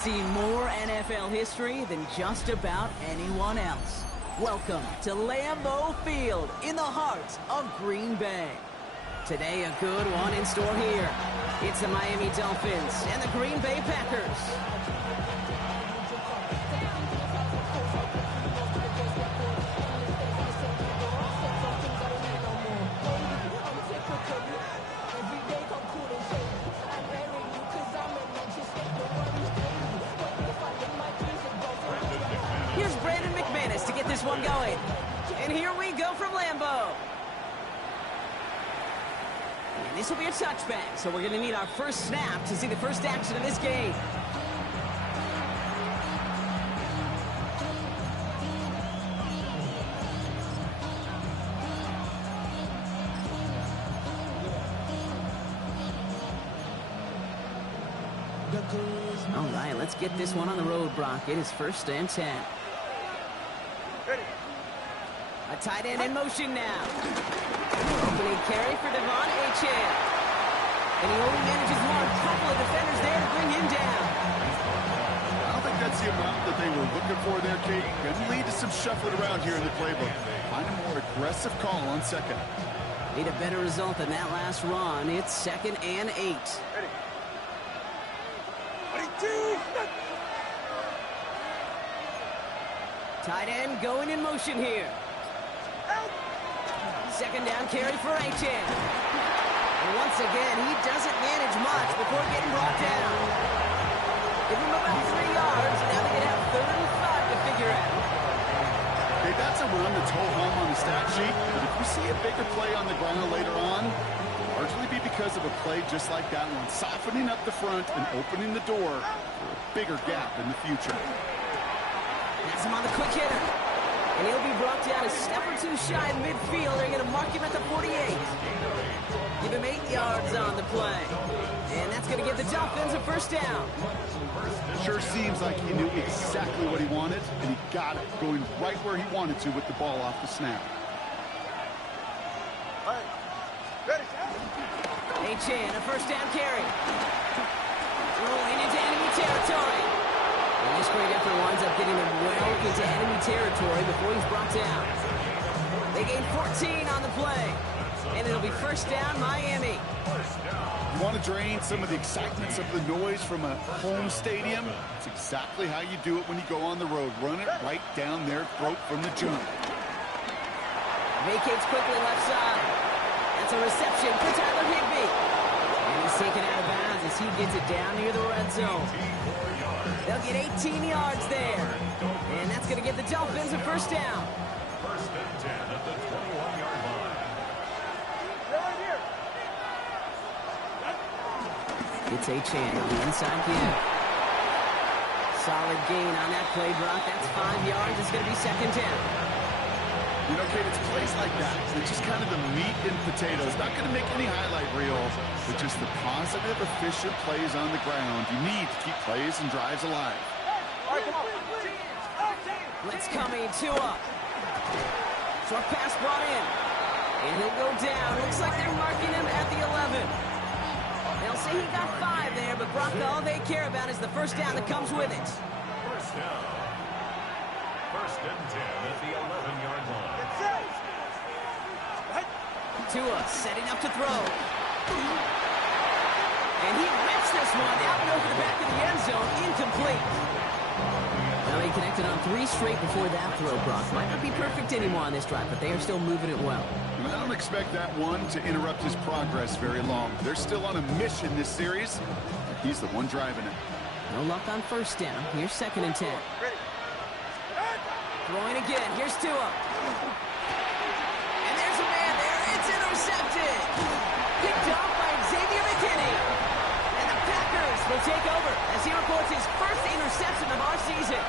Seen more NFL history than just about anyone else. Welcome to Lambeau Field in the heart of Green Bay. Today, a good one in store here. It's the Miami Dolphins and the Green Bay Packers. To get this one going. And here we go from Lambeau. And this will be a touchback, so we're going to need our first snap to see the first action of this game. All right, let's get this one on the road, Brock. It is 1st and 10. A tight end in motion now. Opening carry for Devon Achane. And he only manages one. Couple of defenders there to bring him down. I don't think that's the amount that they were looking for there, Kate. Going to lead to some shuffling around here in the playbook. Find a more aggressive call on second. Need a better result than that last run. It's 2nd and 8. Ready. 22. Tight end going in motion here. 2nd down carry for Achane. And once again, he doesn't manage much before getting brought down. Give him about 3 yards, and now they're going to have 3rd and 5 to figure out. Okay, that's a run that's ho-hum on the stat sheet, but if we see a bigger play on the ground later on, it'll largely be because of a play just like that one, softening up the front and opening the door for a bigger gap in the future. Has him on the quick hitter. And he'll be brought down a step or 2 shy of midfield. They're going to mark him at the 48. Give him 8 yards on the play. And that's going to give the Dolphins a 1st down. Sure seems like he knew exactly what he wanted, and he got it, going right where he wanted to with the ball off the snap. Achane, a 1st down carry. Rolling into enemy territory. And this great effort winds up getting him well into enemy territory before he's brought down. They gain 14 on the play. And it'll be 1st down, Miami. You want to drain some of the excitements of the noise from a home stadium? It's exactly how you do it when you go on the road. Run it right down their throat from the jump. Vacates quickly left side. That's a reception for Tyler Higbee. And he's taken out of bounds as he gets it down near the red zone. They'll get 18 yards there. And that's going to give the Dolphins a 1st down. 1st and 10 at the 21-yard line. It's Achane on the inside give. Solid gain on that play, Brock. That's 5 yards. It's going to be 2nd down. You know, Kate, it's plays like that. It's just kind of the meat and potatoes. Not going to make any highlight reels, but just the positive, efficient plays on the ground. You need to keep plays and drives alive. Blitz coming, Tua. Short pass brought in. And he'll go down. Looks like they're marking him at the 11. They'll say he got 5 there, but Brock, all they care about is the 1st down that comes with it. 1st down. 1st and 10 at the 11-yard line. Tua setting up to throw. And he rips this one out and over the back of the end zone. Incomplete. Now he connected on 3 straight before that throw, Brock. Might not be perfect anymore on this drive, but they are still moving it well. And I don't expect that one to interrupt his progress very long. They're still on a mission this series. He's the one driving it. No luck on 1st down. Here's 2nd and 10. Throwing again. Here's Tua. And there's a man there. It's intercepted. Picked off by Xavier McKinney. And the Packers will take over as he records his 1st interception of our season.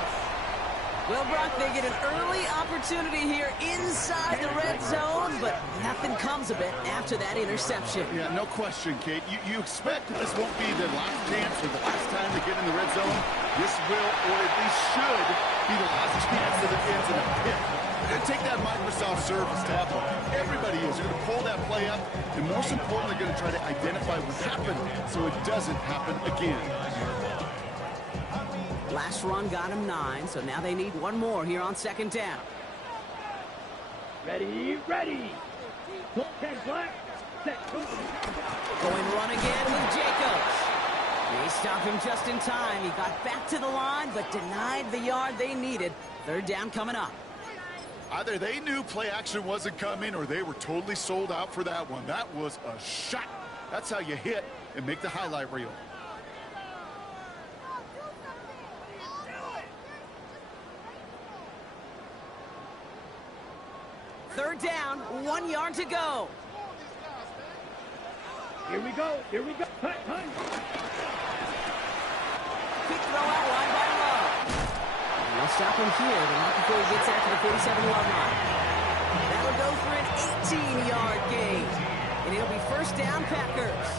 Well, Brock, they get an early opportunity here inside the red zone, but nothing comes of it after that interception. Yeah, no question, Kate. You expect that this won't be the last chance or the last time they get in the red zone. This will, or at least should, be the last chance that it ends in a pick. They're going to take that Microsoft Surface tablet. Everybody is. They're going to pull that play up, and most importantly, they're going to try to identify what happened so it doesn't happen again. Last run got him 9, so now they need one more here on second down. Ready, ready. Bullpen black. Set. Going run again with Jacobs. They stopped him just in time. He got back to the line, but denied the yard they needed. Third down coming up. Either they knew play action wasn't coming or they were totally sold out for that one. That was a shot. That's how you hit and make the highlight reel. Third down, 1 yard to go. Here we go. Here we go. Hunt, hunt. Quick throw out wide by Love. And they'll stop him here, but not before he gets out to the 47-yard line. That'll go for an 18-yard gain. And it'll be first down, Packers.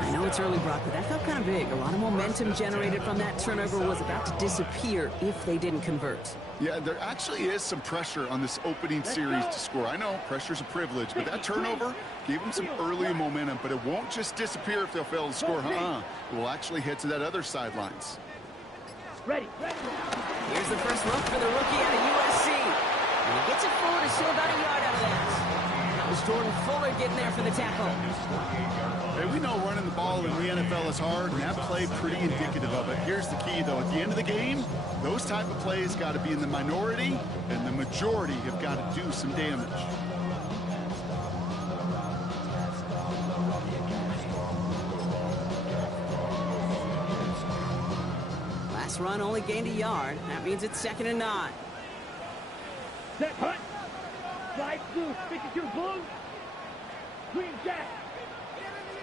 I know it's early, Brock, but that felt kind of big. A lot of momentum generated from that turnover was about to disappear if they didn't convert. Yeah, there actually is some pressure on this opening series to score. I know pressure's a privilege, but that turnover gave them some early momentum, but it won't just disappear if they'll fail to score. It will actually head to that other sidelines. Ready, ready. Here's the first look for the rookie out of USC. And he gets it forward, is still about a yard out of that. That was Jordan Fuller getting there for the tackle. Hey, we know running the ball in the NFL is hard, and that play pretty indicative of it. Here's the key, though. At the end of the game, those type of plays got to be in the minority, and the majority have got to do some damage. Last run only gained a yard. That means it's 2nd and 9. Set, hunt. Slide blue, 52 blue. Green jack.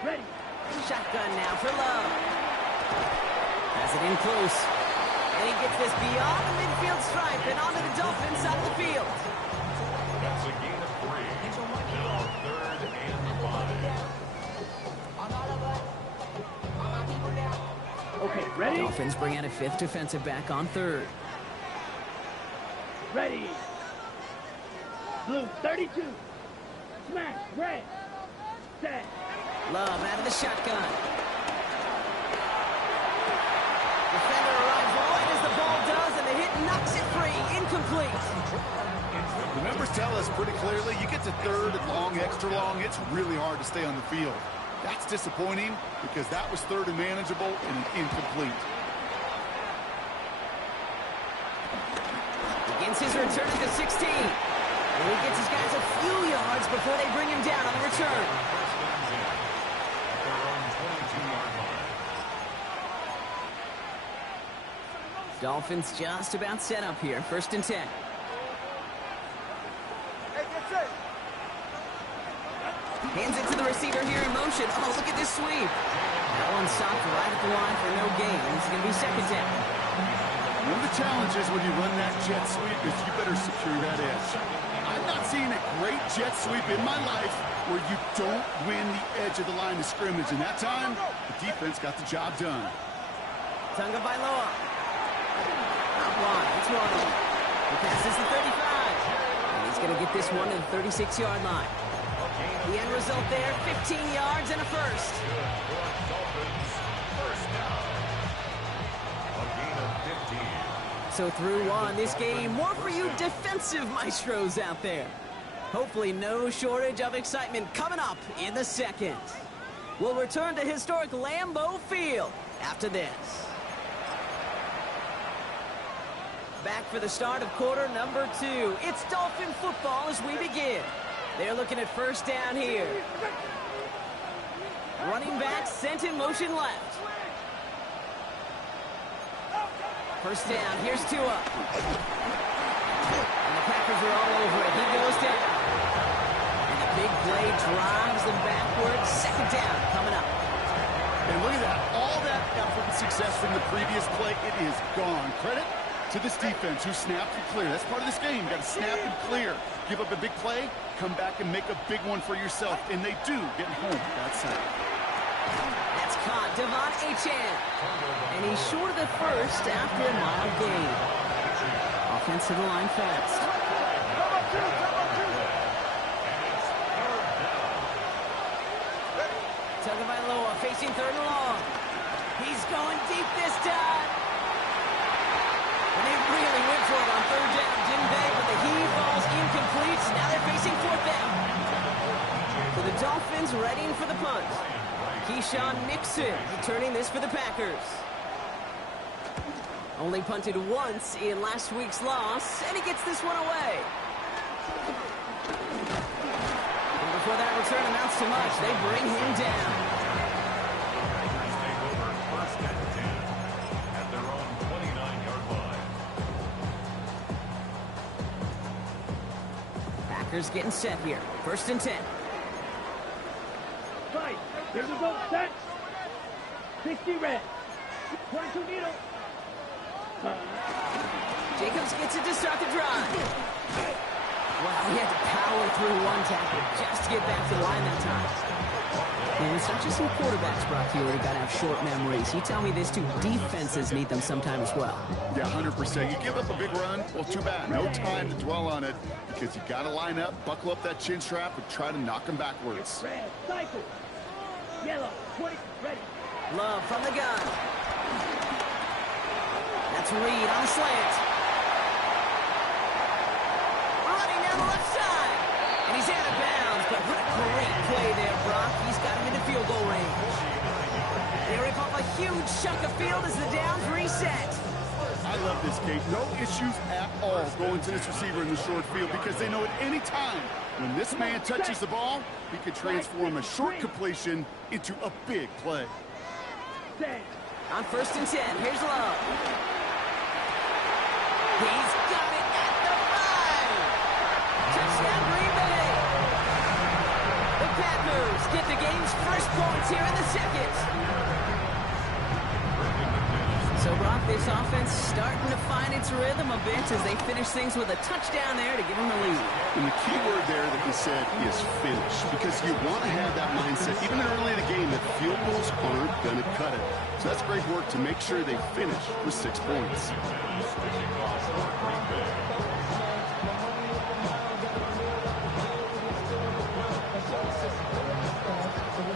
Ready. Shotgun now for Love. Has it in close. And he gets this beyond the midfield stripe and onto the Dolphin side of the field. That's a gain of 3. Now 3rd and 5. Okay, ready. Dolphins bring out a 5th defensive back on 3rd. Ready. Blue, 32. Smash, red. Set. Love out of the shotgun. Defender arrives right as the ball does, and the hit knocks it free. Incomplete. The numbers tell us pretty clearly, you get to 3rd and long, extra long, it's really hard to stay on the field. That's disappointing because that was 3rd and manageable and an incomplete. Begins his return at the 16. And he gets his guys a few yards before they bring him down on the return. Dolphins just about set up here. 1st and 10. Hands it to the receiver here in motion. Oh, look at this sweep. That one stopped right at the line for no gain. It's going to be 2nd down. One of the challenges when you run that jet sweep is you better secure that edge. I've not seen a great jet sweep in my life where you don't win the edge of the line of scrimmage. And that time, the defense got the job done. Tunga Bailoa. Not one. It's one. He passes the 35. And he's going to get this one to the 36-yard line. The end result there, 15 yards and a first. So through one, this game, more for you defensive maestros out there. Hopefully no shortage of excitement coming up in the 2nd. We'll return to historic Lambeau Field after this. Back for the start of quarter number 2. It's Dolphin football as we begin. They're looking at 1st down here. Running back sent in motion left. 1st down, here's Tua. And the Packers are all over it. He goes down. And the big play drives them backwards. 2nd down coming up. And look at that. All that effort and success from the previous play, it is gone. Credit to this defense who snapped and clear. That's part of this game. You got to snap and clear. Give up a big play, come back and make a big one for yourself. And they do get home that side. That's caught. Devon Achane. And he's short of the first after a mild gain. Offensive line fast. Tagovailoa facing 3rd and long. He's going deep this time. Dolphins readying for the punt. Keyshawn Nixon returning this for the Packers. Only punted once in last week's loss, and he gets this one away. And before that return amounts to much, they bring him down. Take over first and 10 at their own 29-yard line. Packers getting set here. First and 10. Right. Here we go. Set. 60 red. 22 needle. Jacobs gets it to start the drive. Wow, he had to power through one tackle just to get back to the line that time. And it's not just some quarterbacks, Brock, here, where you got to have short memories. You tell me this too, defenses need them sometime as well. Yeah, 100%. You give up a big run, well, too bad. No time to dwell on it because you got to line up, buckle up that chin strap, and try to knock them backwards. Red. Cycle. Yellow. 20. Ready. Love from the gun. That's Reed on the slant. Running down the left side. And he's out of bounds, but what a great play there, Brock. He's got him into field goal range. They rip off a huge chunk of field as the downs reset. I love this, Kate. No issues at all going to this receiver in the short field because they know at any time when this man touches the ball, he can transform a short completion into a big play. On first and 10, here's Love. He's got it at the 5. Touchdown, Green Bay. The Packers get the game's first points here in the second. So, Brock, this offense starting to find its rhythm a bit as they finish things with a touchdown there to give them the lead. And the key word there that he said is finish, because you want to have that mindset, even early in the game, that field goals aren't going to cut it. So that's great work to make sure they finish with 6 points.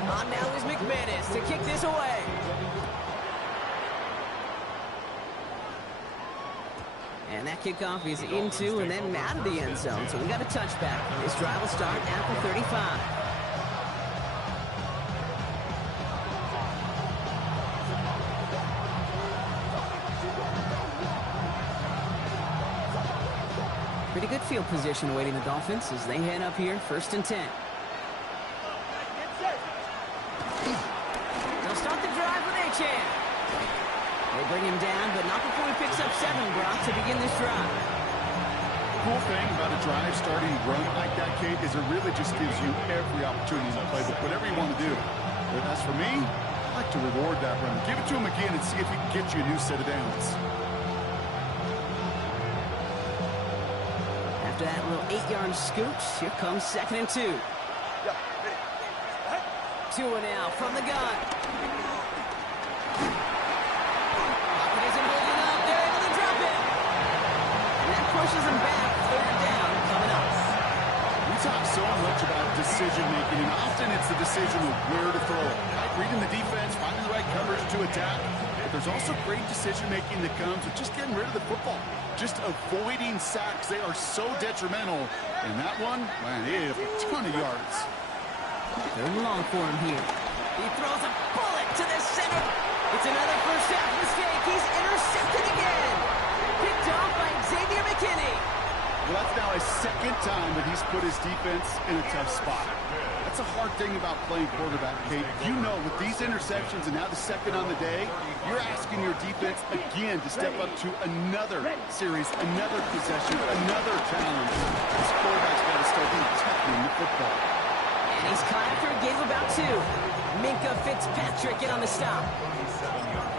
On now is McManus to kick this away. And that kickoff is into and then out of the end zone. So we got a touchback. This drive will start at the 35. Pretty good field position awaiting the Dolphins as they head up here, first and 10. They'll start the drive with Achane. They bring him down, but not before he picks up 7, Brock, to begin this drive. Cool thing about a drive starting run like that, Kate, is it really just gives you every opportunity to play with whatever you want to do. But as for me, I like to reward that run. Give it to him again and see if he can get you a new set of downs. After that little 8-yard scoot, here comes second and 2. 2 and out from the gun. Pocket isn't holding up. They're able to drop it. And that pushes him back. Third down coming up. We talk so much about decision-making, and often it's the decision of where to throw it. Right? Reading the defense, finding the right coverage to attack. But there's also great decision-making that comes with just getting rid of the football. Just avoiding sacks. They are so detrimental. And that one, man, it had a ton of yards. Third and long for him here. He throws a bullet to the center. It's another first half mistake. He's intercepted again. Picked off by Xavier McKinney. Well, that's now his second time that he's put his defense in a tough spot. That's a hard thing about playing quarterback, Kate. You know, with these interceptions and now the second on the day, you're asking your defense again to step up to another series, another possession, another challenge. This quarterback's got to start protecting the football. And he's caught for a game of about 2. Minka Fitzpatrick in on the stop.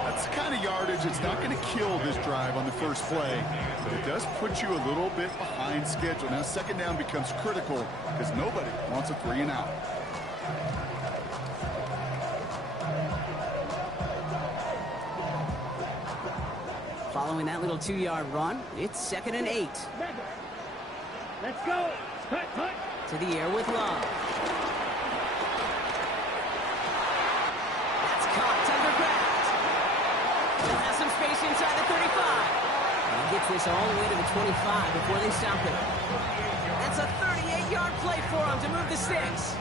That's the kind of yardage that's not going to kill this drive on the first play, but it does put you a little bit behind schedule. Now second down becomes critical because nobody wants a 3 and out. Following that little 2-yard run, it's second and 8. Let's go. Hut, hut. To the air with Love. That's caught. Tucker Craft. Still has some space inside the 35. And he gets this all the way to the 25 before they stop it. That's a 38-yard play for him to move the sticks.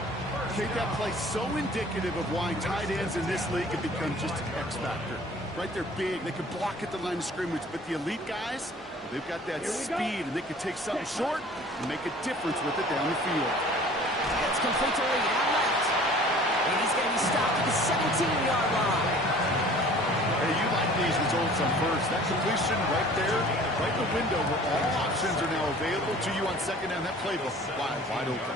Kate, that play so indicative of why tight ends in this league have become just an X factor. Right, they're big, they can block at the line of scrimmage, but the elite guys, well, they've got that speed, and they can take something short and make a difference with it down the field. It's complete to Lee, out left. And he's going to be stopped at the 17-yard line. Hey, you like these results on first. That completion right there, right in the window where all options are now available to you on second down. That playbook wide open.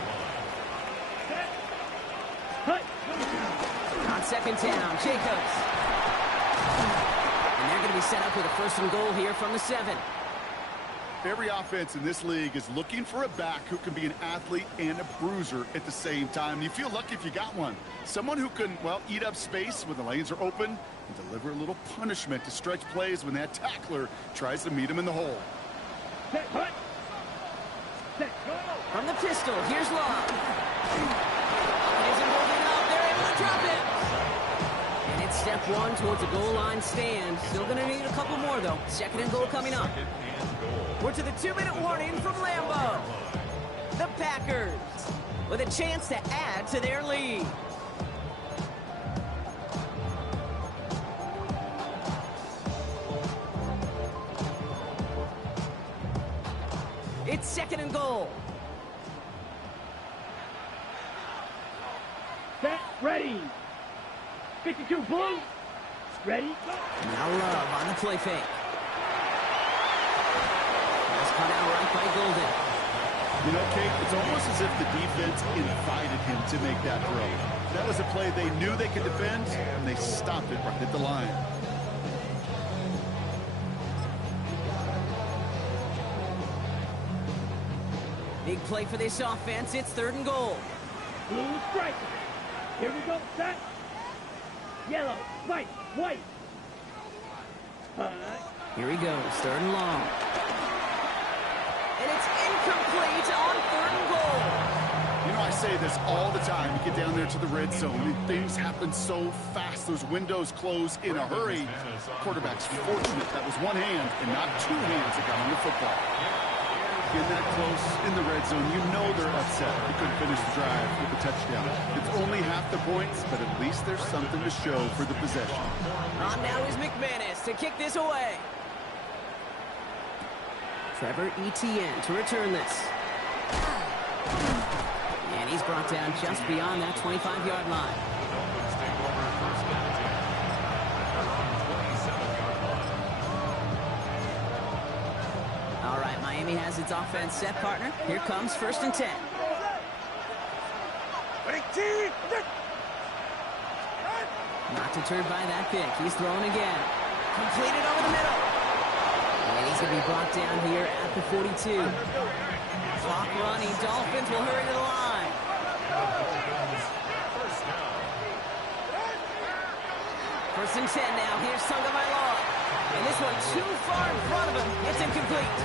On second down, Jacobs. And they're going to be set up with a first and goal here from the 7. Every offense in this league is looking for a back who can be an athlete and a bruiser at the same time. You feel lucky if you got one. Someone who can, well, eat up space when the lanes are open and deliver a little punishment to stretch plays when that tackler tries to meet him in the hole. From the pistol, here's Long. Isn't holding up. They're able to drop it. And it's step 1 towards a goal line stand. Still going to need a couple more, though. Second and goal coming up. We're to the 2-minute warning from Lambeau. The Packers with a chance to add to their lead. It's second and goal. Set, ready. 52 blue. Ready, go. Now Love on the play fake. That's cut out right by Golden. You know, Kate, it's almost as if the defense invited him to make that throw. That was a play they knew they could defend, and they stopped it right at the line. Big play for this offense. It's third and goal. Blue strike. Here we go, set. Yellow, white, white. Here he goes, third and long. And it's incomplete on third and goal. You know, I say this all the time. You get down there to the red zone, and things happen so fast. Those windows close in a hurry. Quarterback's fortunate that was one hand and not two hands that got on the football. Getting that close in the red zone, you know they're upset. They couldn't finish the drive with a touchdown. It's only half the points, but at least there's something to show for the possession. On now is McManus to kick this away. Trevor Etienne to return this. And he's brought down just beyond that 25-yard line. All right, Miami has its offense set, partner. Here comes first and 10. Not deterred by that pick. He's throwing again. Completed over the middle. And he's going to be brought down here at the 42. Clock running. Dolphins will hurry to the line. First and 10 now. Here's Tagovailoa. And this one too far in front of him. It's incomplete.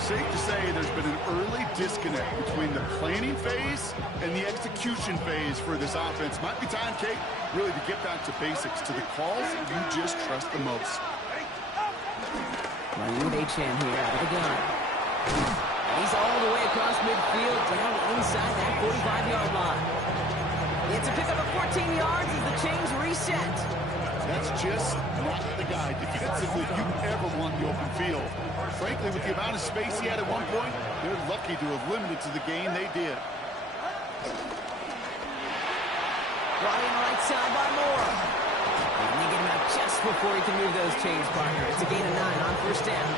Safe to say there's been an early disconnect between the planning phase and the execution phase for this offense. Might be time, Kate, really to get back to basics, to the calls that you just trust the most. Running with H.N. here out of the gun. He's all the way across midfield, down inside that 45-yard line. It's a pickup of 14 yards as the chains reset. That's just not the guy defensively you ever want in the open field. Frankly, with the amount of space he had at one point, they're lucky to have limited to the gain they did. Brought in right side by Moore. And they get him out just before he can move those chains, partner. It's a gain of 9 on first down.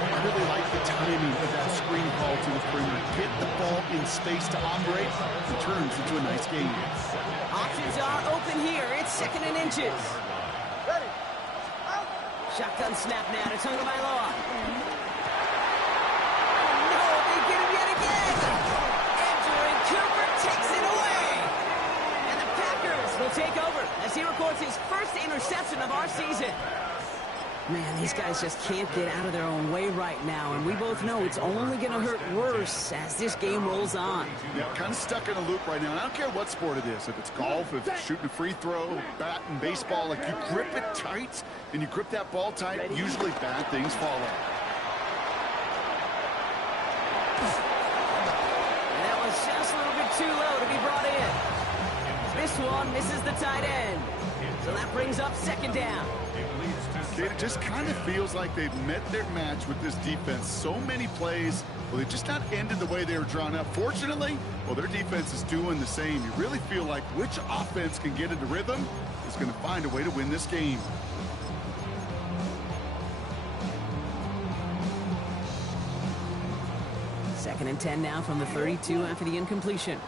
I really like the timing of that screen call to the perimeter. Get the ball in space to operate. It turns into a nice game. Options are open here. It's second and inches. Shotgun snap now to Tagovailoa. No, they get him yet again. Andrew Cooper takes it away. And the Packers will take over as he records his first interception of our season. Man, these guys just can't get out of their own way right now, and we both know it's only going to hurt worse as this game rolls on. Yeah, kind of stuck in a loop right now. And I don't care what sport it is, if it's golf, if it's shooting a free throw, bat and baseball, like you grip it tight and you grip that ball tight, usually bad things follow. And that was just a little bit too low to be brought in. This one misses the tight end. So that brings up second down. Okay, it just kind of feels like they've met their match with this defense. So many plays, well, they just not ended the way they were drawn up. Fortunately, well, their defense is doing the same. You really feel like which offense can get into rhythm is going to find a way to win this game. Second and 10 now from the 32 after the incompletion.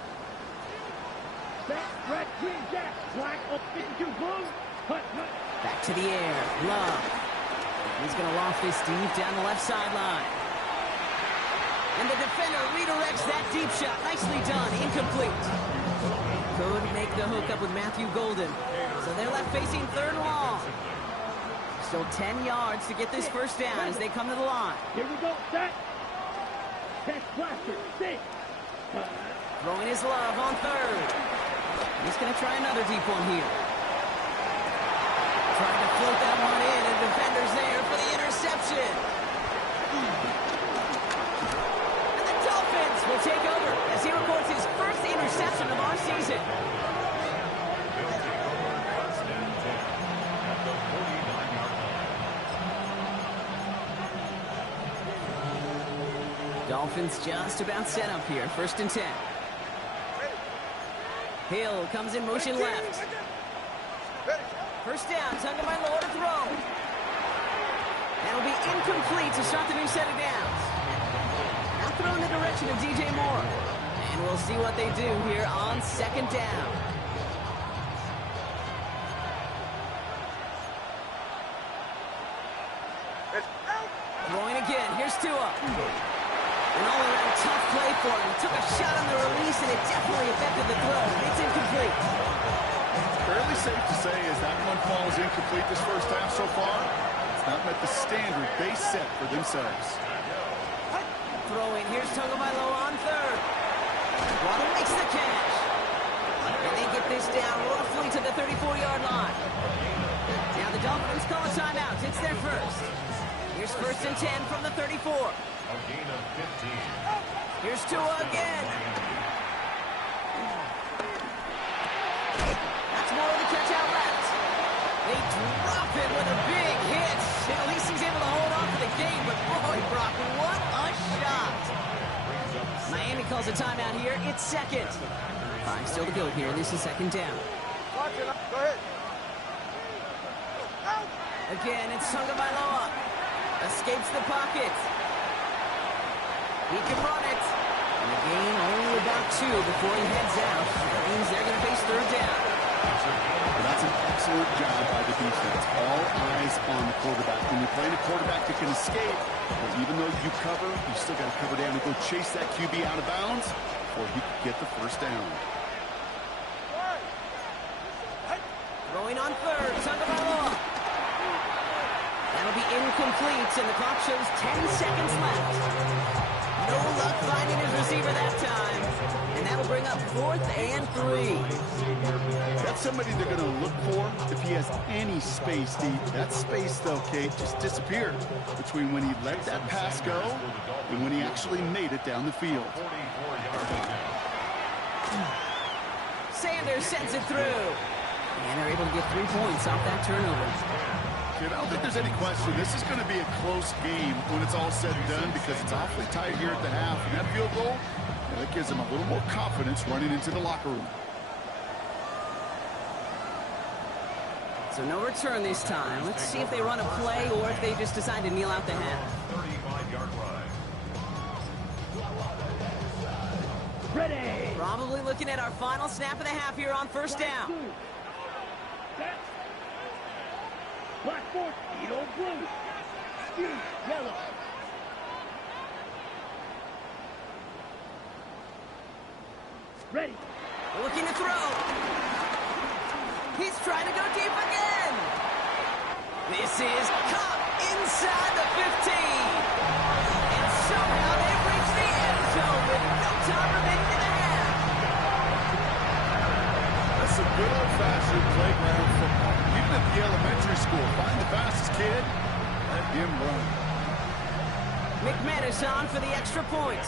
Red, green, jack, black, 52, blue. Back to the air. Love. He's going to loft this deep down the left sideline. And the defender redirects that deep shot. Nicely done. Incomplete. Could make the hook up with Matthew Golden. So they're left facing third and long. Still 10 yards to get this first down as they come to the line. Here we go, set. Catch blaster, six. Throwing his Love on third. He's going to try another deep one here. Trying to float that one in, and defender's there for the interception. And the Dolphins will take over as he records his first interception of our season. Dolphins just about set up here. First and 10. Hill comes in motion left. First down, Tagovailoa to throw. That'll be incomplete to start the new set of downs. Now throw in the direction of DJ Moore. And we'll see what they do here on second down. Throwing again. Here's Tua. An all-around tough play for him. He took a shot on the release, and it definitely affected the throw. It's incomplete. Fairly safe to say as that one falls incomplete this first half so far, it's not met the standard they set for themselves. Throwing. Here's Tagovailoa on third. Waddle makes the catch. And they get this down roughly to the 34-yard line. Now the Dolphins call a timeout. It's their first. Here's first and 10 from the 34. A gain of 15. Here's Tua again. That's more of the catch out left. They drop it with a big hit. At least he's able to hold on for the game, but boy, Brock, what a shot. Miami calls a timeout here. It's second. 5 still to go here. This is second down. Go ahead. Again, it's Tagovailoa. Escapes the pocket. He can run it. And the gain only about 2 before he heads out. That means they're going to face third down. Well, that's an excellent job by the defense. All eyes on the quarterback. When you're playing a quarterback that can escape, well, even though you cover, you still got to cover down and go chase that QB out of bounds before he can get the first down. Throwing on third, Tagovailoa. That'll be incomplete, and the clock shows 10 seconds left. No luck finding his receiver that time. And that'll bring up 4th and 3. That's somebody they're going to look for if he has any space deep. That space, though, Kate, just disappeared between when he let that pass go and when he actually made it down the field. Sanders sends it through. And they're able to get 3 points off that turnover. I don't think there's any question. This is going to be a close game when it's all said and done because it's awfully tight here at the half. And that field goal, that gives them a little more confidence running into the locker room. So no return this time. Let's see if they run a play or if they just decide to kneel out the half. 35-yard line. Ready. Probably looking at our final snap of the half here on first down. Set. Black 4, yellow, blue. Skew, yellow. Ready. Looking to throw. He's trying to go deep again. This is caught inside the 15. And somehow they've reached the end zone with no time remaining in the half. That's some good old-fashioned playground football. Even at the elementary school, find the fastest kid, let him run. McManus on for the extra point.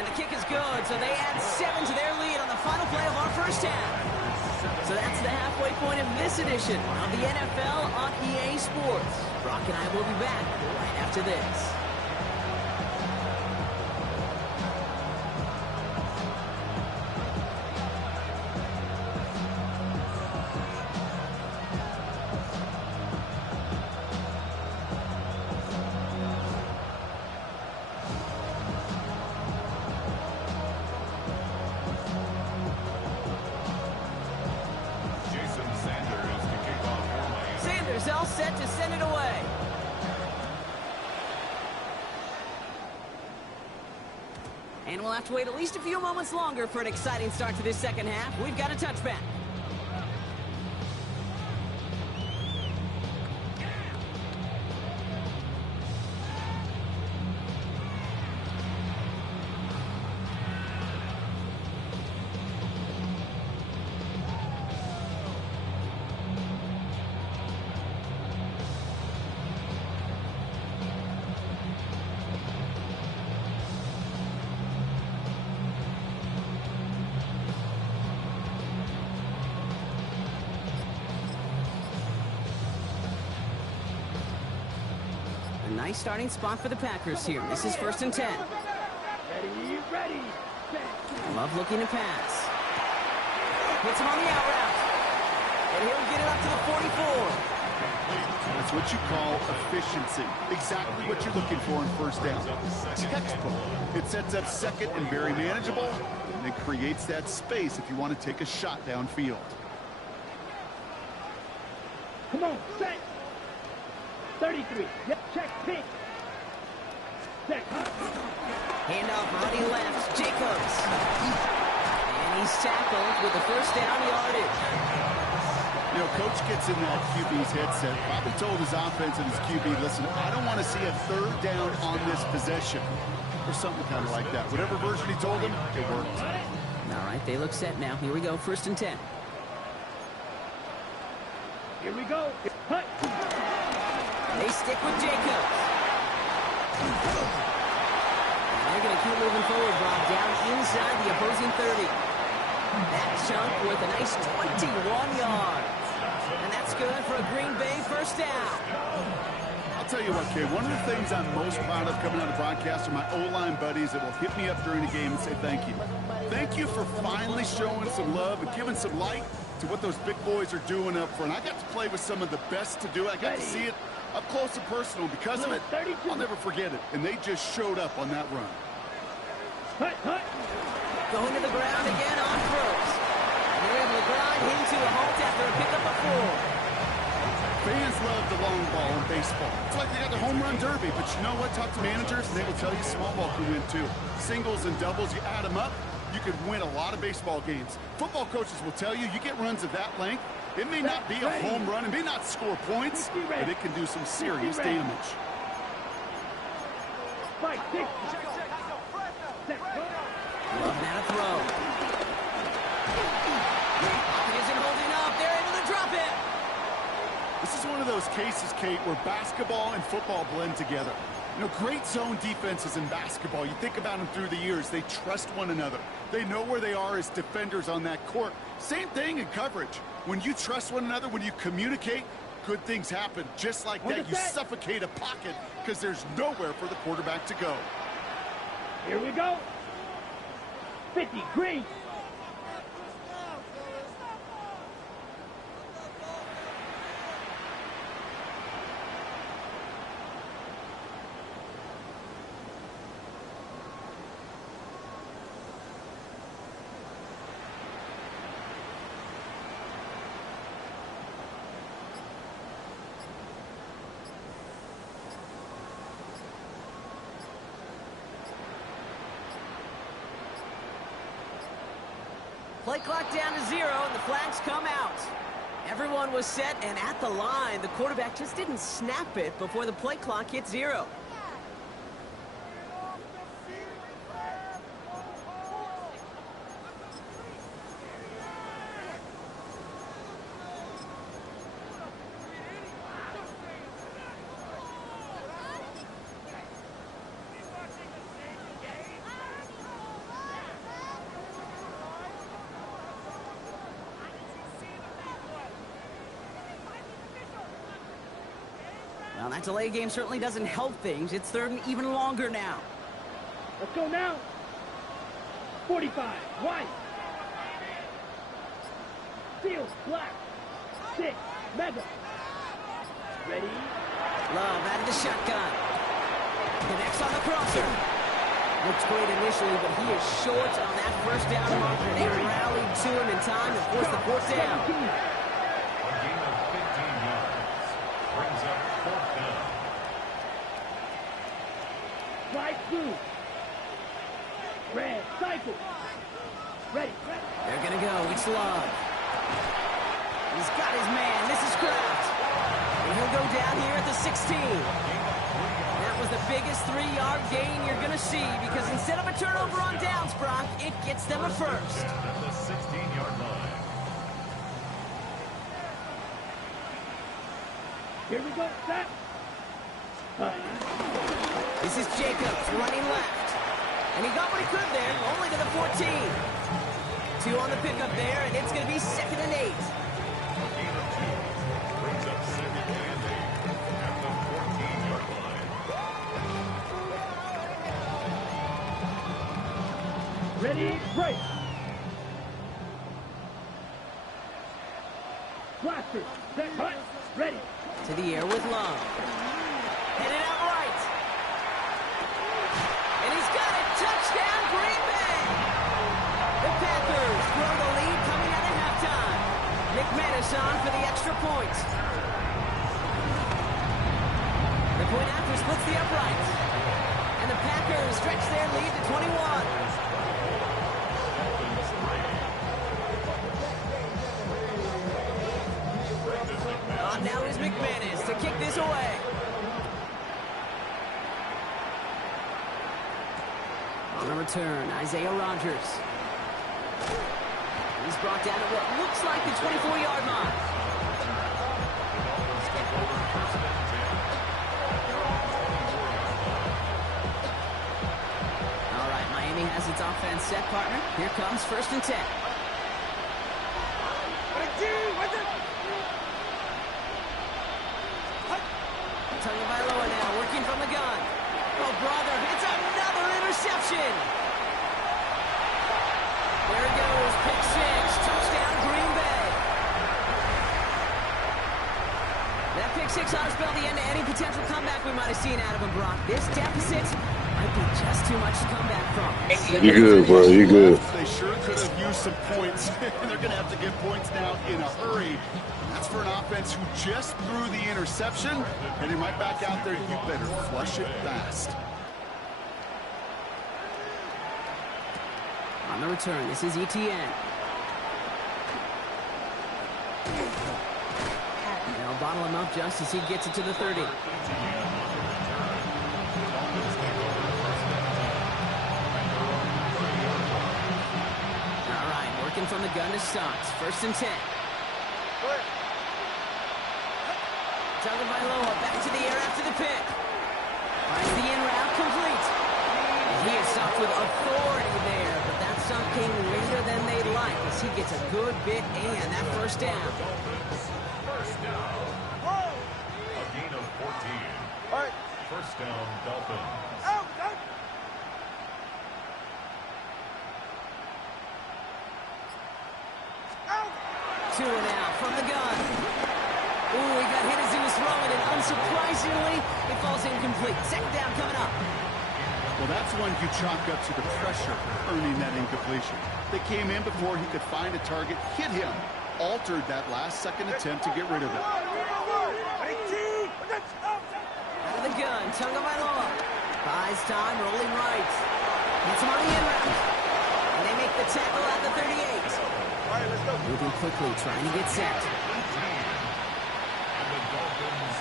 And the kick is good, so they add 7 to their lead on the final play of our first half. So that's the halfway point of this edition of the NFL on EA Sports. Brock and I will be back right after this. All set to send it away. And we'll have to wait at least a few moments longer for an exciting start to this second half. We've got a touchback. Nice starting spot for the Packers here. This is 1st and 10. Ready. Love looking to pass. Hits him on the out route. And he'll get it up to the 44. That's what you call efficiency. Exactly what you're looking for in first down. Textbook. It sets up second and very manageable, and it creates that space if you want to take a shot downfield. Come on, set. 33. Yep, check, pick. Set. Handoff running left. Jacobs. And he's tackled with the first down yardage. You know, coach gets in that QB's headset, probably told his offense and his QB, listen, I don't want to see a third down on this possession. Or something kind of like that. Whatever version he told him, it worked. All right, they look set now. Here we go, 1st and 10. Here we go. Hut. They stick with Jacobs. They're going to keep moving forward, Brock, down inside the opposing 30. That chunk worth a nice 21 yards. And that's good for a Green Bay first down. I'll tell you what, kid, one of the things I'm most proud of coming out of the broadcast are my O-line buddies that will hit me up during the game and say thank you. Thank you for finally showing some love and giving some light to what those big boys are doing up front. I got to play with some of the best to do it. I got to see it up close and personal. Because of it, I'll never forget it. And they just showed up on that run. Hut. Going to the ground again on first. And they're able to grind into a halt after a pickup of 4. Fans love the long ball in baseball. It's like they got the home run derby. But you know what? Talk to managers, and they will tell you small ball can win too. Singles and doubles, you add them up, you can win a lot of baseball games. Football coaches will tell you, you get runs of that length, it may not be a home run, it may not score points, but it can do some serious damage. Fight, pick. Love that throw. It isn't holding up. They're able to drop it. This is one of those cases, Kate, where basketball and football blend together. You know, great zone defenses in basketball. You think about them through the years. They trust one another. They know where they are as defenders on that court. Same thing in coverage. When you trust one another, when you communicate, good things happen. Just like that, you suffocate a pocket because there's nowhere for the quarterback to go. Here we go. 50, green. Play clock down to 0, and the flags come out. Everyone was set and at the line. The quarterback just didn't snap it before the play clock hit 0. Now, that delay game certainly doesn't help things. It's third and even longer now. Let's go now. 45, white. Field, black. 6, mega. Ready? Love out of the shotgun. Connects on the crosser. Looks great initially, but he is short on that first down marker. They rallied to him in time to force the fourth down. A gain of 15 yards. Brings up fourth down. White, blue. Red, cycle. Ready. They're going to go. It's Love. He's got his man. This is Kraft. And he'll go down here at the 16. That was the biggest 3-yard gain you're going to see because instead of a turnover on downs, Brock, it gets them a first. At the 16-yard line. Here we go, set. This is Jacobs running left. And he got what he could there, only to the 14. 2 on the pickup there, and it's going to be 2nd and 8. A gain of 2. Brings up 2nd and 8 at the 14-yard line. Ready, break. Blaster, set, cut, ready. To the air with Love. Headed out right. And he's got it. Touchdown, Green Bay. The Packers grow the lead coming out of halftime. McManus on for the extra point. The point after splits the upright. And the Packers stretch their lead to 21. Now is McManus to kick this away. On the return, Isaiah Rodgers. He's brought down at what looks like the 24-yard line. All right, Miami has its offense set, partner. Here comes 1st and 10. Tagovailoa now working from the gun. Oh, brother, it's another interception. There it goes, pick 6, touchdown Green Bay. That pick 6 ought to spell the end to any potential comeback we might have seen out of him, Brock. This deficit might be just too much to come back from. You good, bro, you good. They sure could have used some points. They're going to have to get points now in a hurry. That's for an offense who just threw the interception, and he might back out there. You better flush it fast. On the return, this is ETN. They'll bottle him up just as he gets it to the 30. All right, working from the gun to Stotts. 1st and 10. Tagovailoa back to the air after the pick. Finds the in route complete. He is stopped with authority there, but that stop came later than they'd like as he gets a good bit and that 1st down. First down. A gain of 14. First down, Dolphins. 2 and out from the gun. Ooh, he got hit as he was throwing it. Unsurprisingly, it falls incomplete. 2nd down coming up. Well, that's one you chalk up to the pressure earning that incompletion. They came in before he could find a target, hit him, altered that last-second attempt to get rid of it. Out of the gun, Tagovailoa. Buys time, rolling right. Gets him on the in route. And they make the tackle at the 38. Moving quickly, trying to get set. And the Dolphins,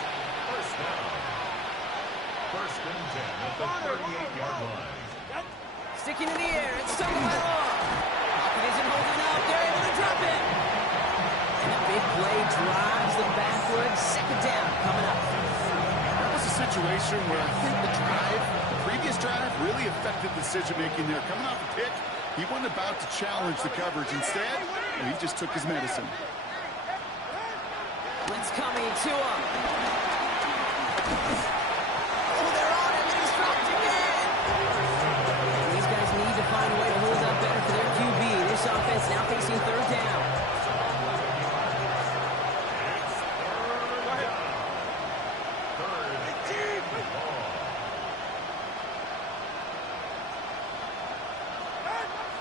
first down. 1st and 10 at the 38-yard line. Sticking in the air, it's Tagovailoa. Pocket isn't holding up, they're able to drop him. And a big play drives them backwards. 2nd down coming up. That was a situation where I think the previous drive really affected decision-making there. Coming off the pick, he wasn't about to challenge the coverage. Instead, he just took his medicine. Blitz coming to him. Oh, they're on him, and he's dropped again. These guys need to find a way to hold up better for their QB. This offense now facing third down.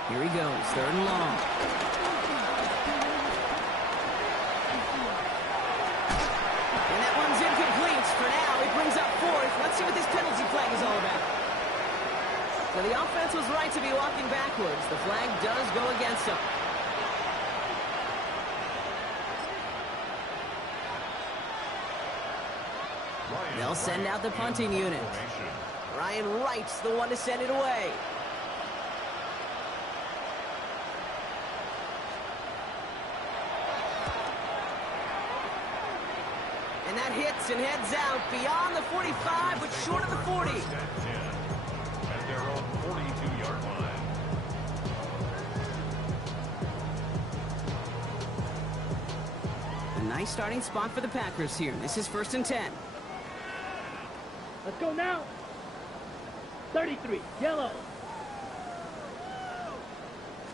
Here he goes, third and long. And that one's incomplete. For now, he brings up fourth. Let's see what this penalty flag is all about. So the offense was right to be walking backwards. The flag does go against them. They'll send out the punting unit. Ryan Wright's the one to send it away. And that hits and heads out beyond the 45, but short of the 40. At their own 42-yard line. A nice starting spot for the Packers here. This is 1st and 10. Let's go now. 33, yellow.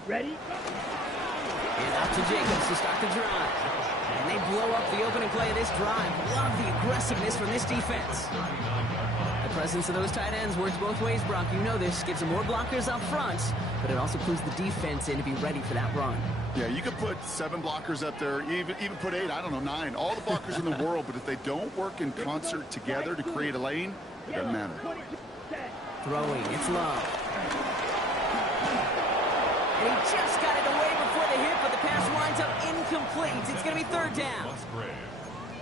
Ready? And out to Jacobs to start the drive. And they blow up the opening play of this drive. Love the aggressiveness from this defense. The presence of those tight ends works both ways, Brock. You know this. Gives them more blockers up front, but it also clues the defense in to be ready for that run. Yeah, you could put 7 blockers up there, even put 8, I don't know, 9. All the blockers in the world, but if they don't work in concert together to create a lane, it doesn't matter. Throwing, it's Love. And he just got it away before the hit, but the pass winds up incomplete. It's going to be third down.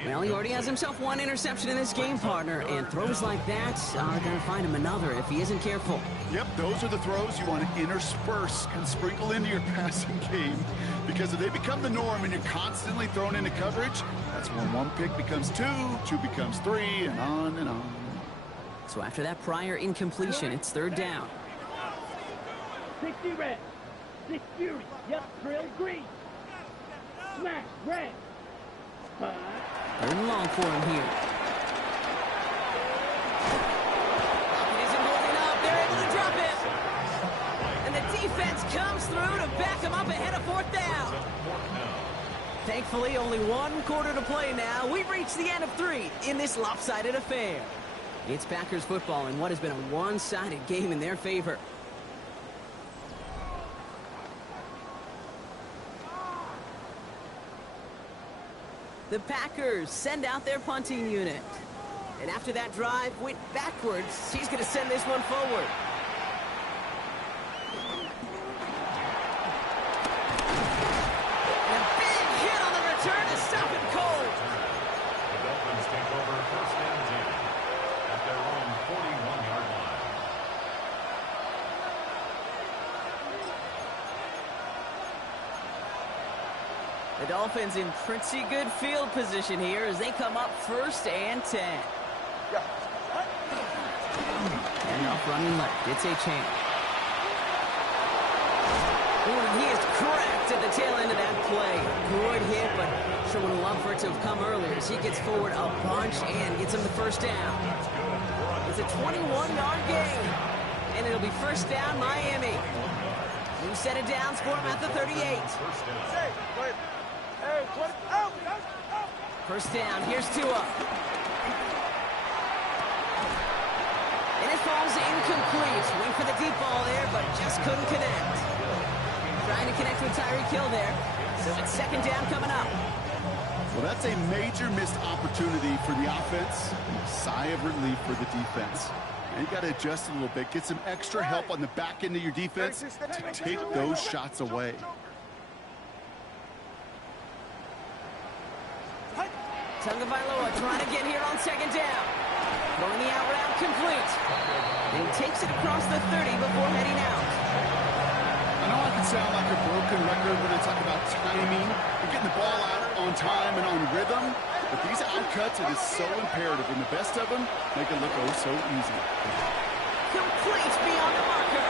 Well, he already has himself one interception in this game, partner, and throws like that are going to find him another if he isn't careful. Yep, those are the throws you want to intersperse and sprinkle into your passing game, because if they become the norm and you're constantly thrown into coverage, that's when 1 pick becomes 2, 2 becomes 3, and on and on. So after that prior incompletion, it's third down. 60 red. 6 fury. Yep, drill green. Smash red. 5. Third and long for him here. It isn't holding up. They're able to drop it. And the defense comes through to back him up ahead of 4th down. Thankfully, only 1 quarter to play now. We've reached the end of 3 in this lopsided affair. It's Packers football in what has been a one-sided game in their favor. The Packers send out their punting unit. And after that drive went backwards, he's going to send this one forward. And a big hit on the return to stop him cold. The Dolphins take over 1st and 10 at their own 41-yard line. The Dolphins in pretty good field position here as they come up 1st and 10. And off running left, it's a chance. He is cracked at the tail end of that play. Good hit, but sure would have loved for it to have come earlier as he gets forward a bunch and gets him the 1st down. It's a 21-yard gain, and it'll be 1st down Miami. New set of downs for him at the 38. 1st down, here's Tua. And it falls incomplete. Went for the deep ball there, but just couldn't connect. Trying to connect with Tyreek Hill there. So it's 2nd down coming up. Well, that's a major missed opportunity for the offense. A sigh of relief for the defense. And you got to adjust a little bit. Get some extra help on the back end of your defense to take those shots away. Tagovailoa trying to get here on 2nd down. Throwing the out route complete. And he takes it across the 30 before heading out. I know I can sound like a broken record when I talk about timing and getting the ball out on time and on rhythm, but these out cuts, it is so imperative, and the best of them make it look oh so easy. Complete beyond the marker.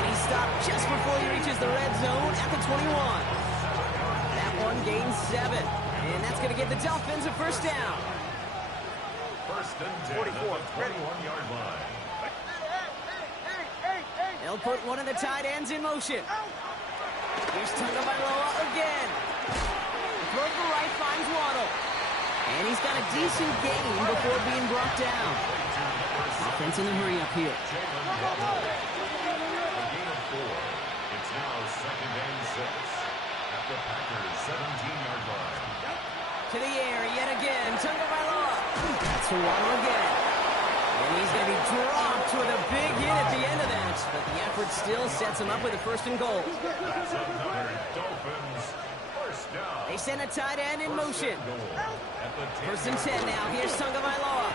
And he stopped just before he reaches the red zone at the 21. That one gains 7. And that's going to get the Dolphins a 1st down. First and 10 at the 21-yard line. They'll put one of the tight ends in motion. Here's Tagovailoa again. The throw to the right finds Waddle. And he's got a decent gain before being brought down. Offense in the hurry up here. A gain of 4. It's now second and 6 at the Packers' 17-yard line. To the air yet again. Tagovailoa. That's for Waddle again. And he's going to be dropped with a big hit at the end of that. But the effort still sets him up with a first and goal. That's another Dolphins first down. They send a tight end in motion. At the First and 10 now. Here's Tagovailoa.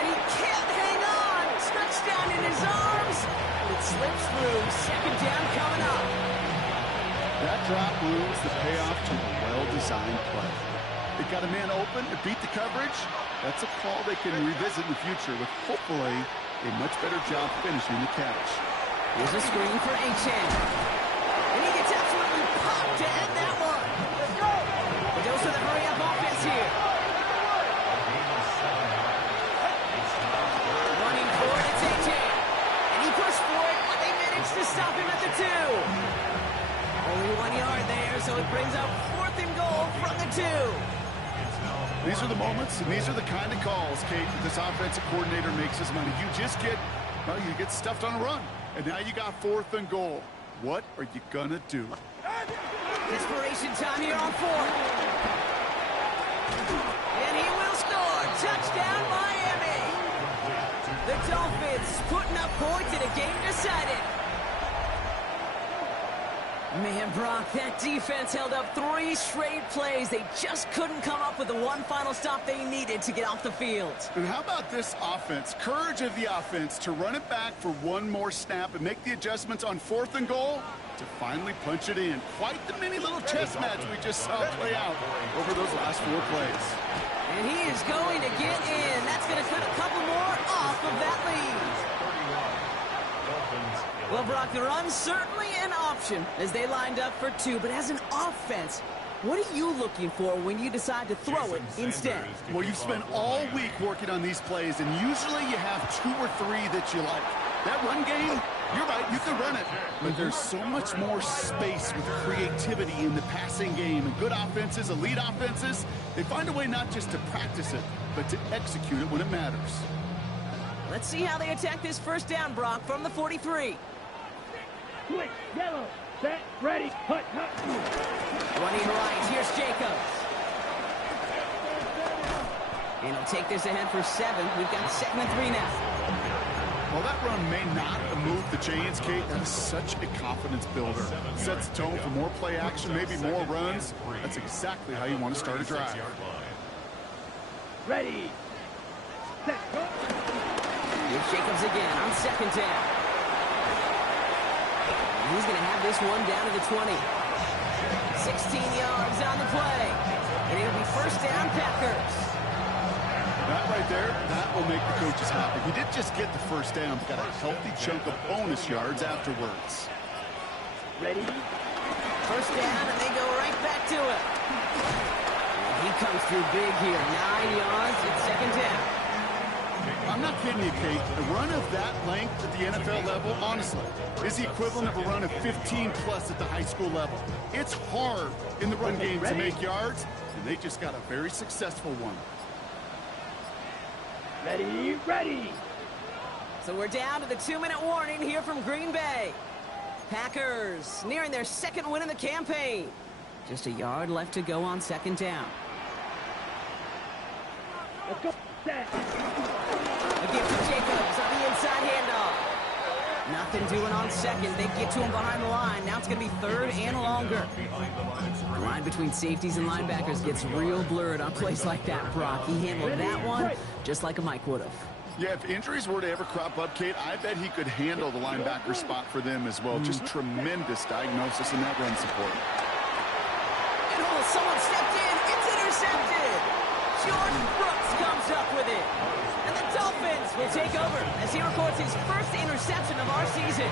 And he can't hang on. Touchdown in his arms. It slips through. Second down coming up. That drop ruins the payoff to a well-designed play. They got a man open to beat the coverage. That's a call they can revisit in the future with hopefully a much better job finishing the catch. Here's a screen for Achane. And he gets absolutely popped to end that one. He goes for the hurry-up offense here. Running for it, it's Achane. And he pushed for it, but they managed to stop him at the 2. Only 1 yard there, so it brings up fourth and goal from the 2. These are the moments, and these are the kind of calls, Kate, that this offensive coordinator makes his money. You just get, well, you get stuffed on a run. And now you got fourth and goal. What are you going to do? Desperation time here on 4th. And he will score. Touchdown, Miami. The Dolphins putting up points in a game decided. Man, Brock, that defense held up 3 straight plays. They just couldn't come up with the one final stop they needed to get off the field. And how about this offense? Courage of the offense to run it back for one more snap and make the adjustments on fourth and goal to finally punch it in. Quite the mini little chess match we just saw play out over those last 4 plays. And he is going to get in. That's going to cut a couple more off of that lead. Well, Brock, the run's certainly an option as they lined up for 2. But as an offense, what are you looking for when you decide to throw it instead? Well, you've spent all week working on these plays, and usually you have 2 or 3 that you like. That run game, you're right, you can run it. But there's so much more space with creativity in the passing game. And good offenses, elite offenses, they find a way not just to practice it, but to execute it when it matters. Let's see how they attack this first down, Brock, from the 43. Switch, yellow, set, ready, hut. Running right, here's Jacobs. And he'll take this ahead for 7. We've got 2nd and 3 now. While that run may not have moved the chains, Kate, that is such a confidence builder. Sets the tone for more play action, maybe more runs. That's exactly how you want to start a drive. Ready, set, go. Here's Jacobs again on 2nd down. He's going to have this one down to the 20. 16 yards on the play. And it'll be first down, Packers. That right there, that will make the coaches happy. He didn't just get the first down, but got a healthy chunk of bonus yards afterwards. Ready? First down, and they go right back to it. And he comes through big here. 9 yards at 2nd down. I'm not kidding you, Kate. A run of that length at the NFL level, honestly, is the equivalent of a run of 15-plus at the high school level. It's hard in the run game to make yards, and they just got a very successful one. Ready. So we're down to the 2-minute warning here from Green Bay. Packers nearing their 2nd win of the campaign. Just a yard left to go on 2nd down. Let's go, set. Again for Jacobs on the inside handoff. Nothing doing on 2nd. They get to him behind the line. Now it's going to be 3rd and longer. The line between safeties and linebackers gets real blurred on plays like that, Brock. He handled that one just like a Mike would have. Yeah, if injuries were to ever crop up, Kate, I bet he could handle the linebacker spot for them as well. Just tremendous diagnosis in that run support. And someone stepped in. It's intercepted. Jordan Brooks comes up with it. And the Dolphins will take over as he records his first interception of our season.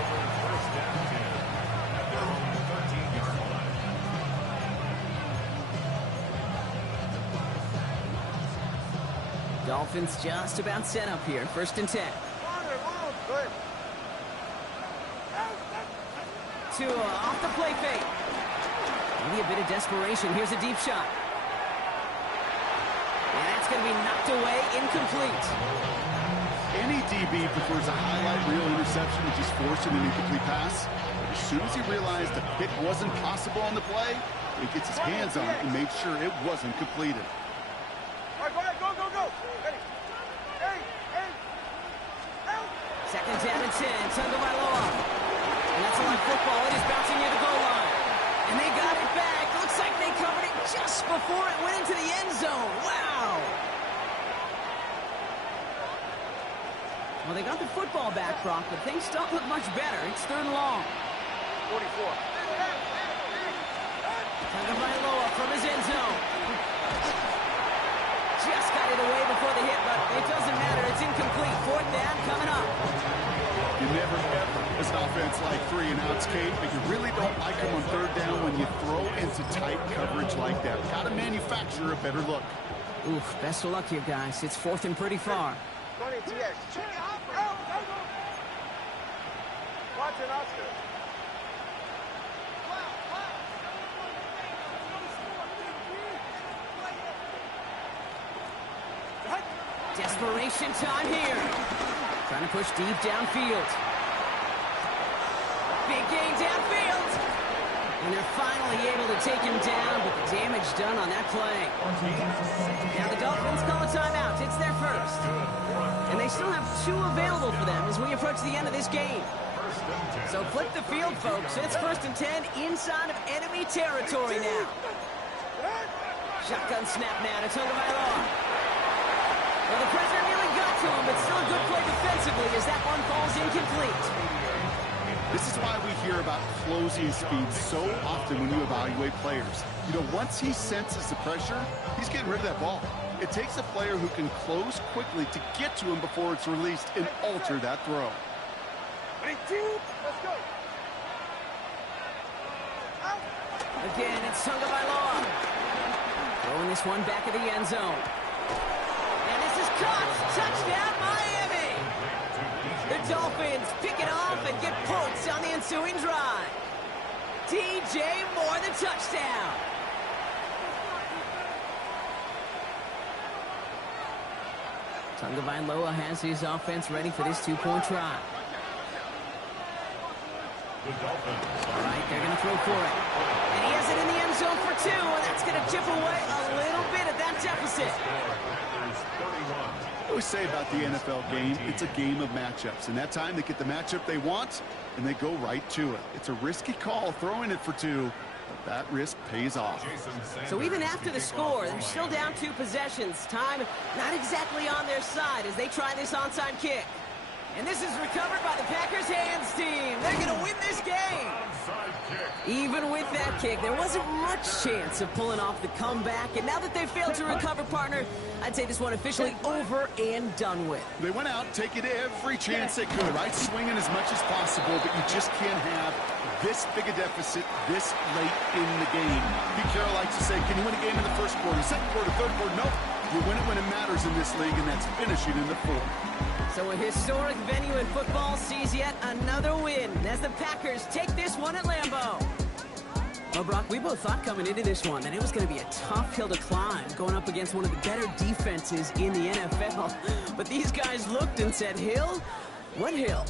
Dolphins just about set up here. 1st and 10. Tua off the play fake. Maybe a bit of desperation. Here's a deep shot. And that's going to be knocked away, incomplete. Any DB prefers a highlight reel interception to just forcing an incomplete pass. But as soon as he realized the pick wasn't possible on the play, he gets his hands on it and made sure it wasn't completed. All right, go, go, go. Ready. Hey. 2nd down and 10. Tagovailoa. And that's a live football. It is bouncing near the goal line. And they got it back. Looks like they covered it just before it went into the end zone. Wow. Well, they got the football back, Brock, but things don't look much better. It's 3rd and long. 44. Tagovailoa from his end zone. Just got it away before the hit, but it doesn't matter. It's incomplete. 4th down coming up. You never, ever, as an offense like 3 and outs, Kate, but you really don't like them on 3rd down when you throw into tight coverage like that. Got to manufacture a better look. Oof, best of luck here, guys. It's 4th and pretty far. 20 TX. Watch it, Oscar. Desperation time here. Trying to push deep downfield. Big gain downfield. And they're finally able to take him down, but the damage done on that play. Now the Dolphins call a timeout. It's their first. And they still have 2 available for them as we approach the end of this game. So flip the field, folks. It's 1st and 10 inside of enemy territory now. Shotgun snap now to Tagovailoa. Well, the pressure nearly got to him, but still a good play defensively as that one falls incomplete. This is why we hear about closing speed so often when you evaluate players. You know, once he senses the pressure, he's getting rid of that ball. It takes a player who can close quickly to get to him before it's released and alter that throw. Let's go. Again, it's Tagovailoa. Throwing this one back of the end zone. And this is caught. Touchdown, Miami. The Dolphins pick it off and get points on the ensuing drive. DJ Moore, the touchdown. Tagovailoa has his offense ready for this 2-point try. All right, they're going to throw for it. And he has it in the end zone for 2, and that's going to chip away a little bit of that deficit. I always say about the NFL game, it's a game of matchups. And that time they get the matchup they want, and they go right to it. It's a risky call throwing it for 2, but that risk pays off. So even after the score, they're still down 2 possessions. Time not exactly on their side as they try this onside kick. And this is recovered by the Packers hands team. They're going to win this game. Even with that kick, there wasn't much chance of pulling off the comeback. And now that they've failed to recover, partner, I'd say this one officially over and done with. They went out taking every chance they could, right? Swinging as much as possible, but you just can't have this big a deficit this late in the game. Pete Carroll likes to say, can you win a game in the 1st quarter, 2nd quarter, 3rd quarter? Nope. You win it when it matters in this league, and that's finishing in the 4th. So a historic venue in football sees yet another win as the Packers take this one at Lambeau. Well, Brock, we both thought coming into this one that it was going to be a tough hill to climb going up against one of the better defenses in the NFL. But these guys looked and said, hill? What hill?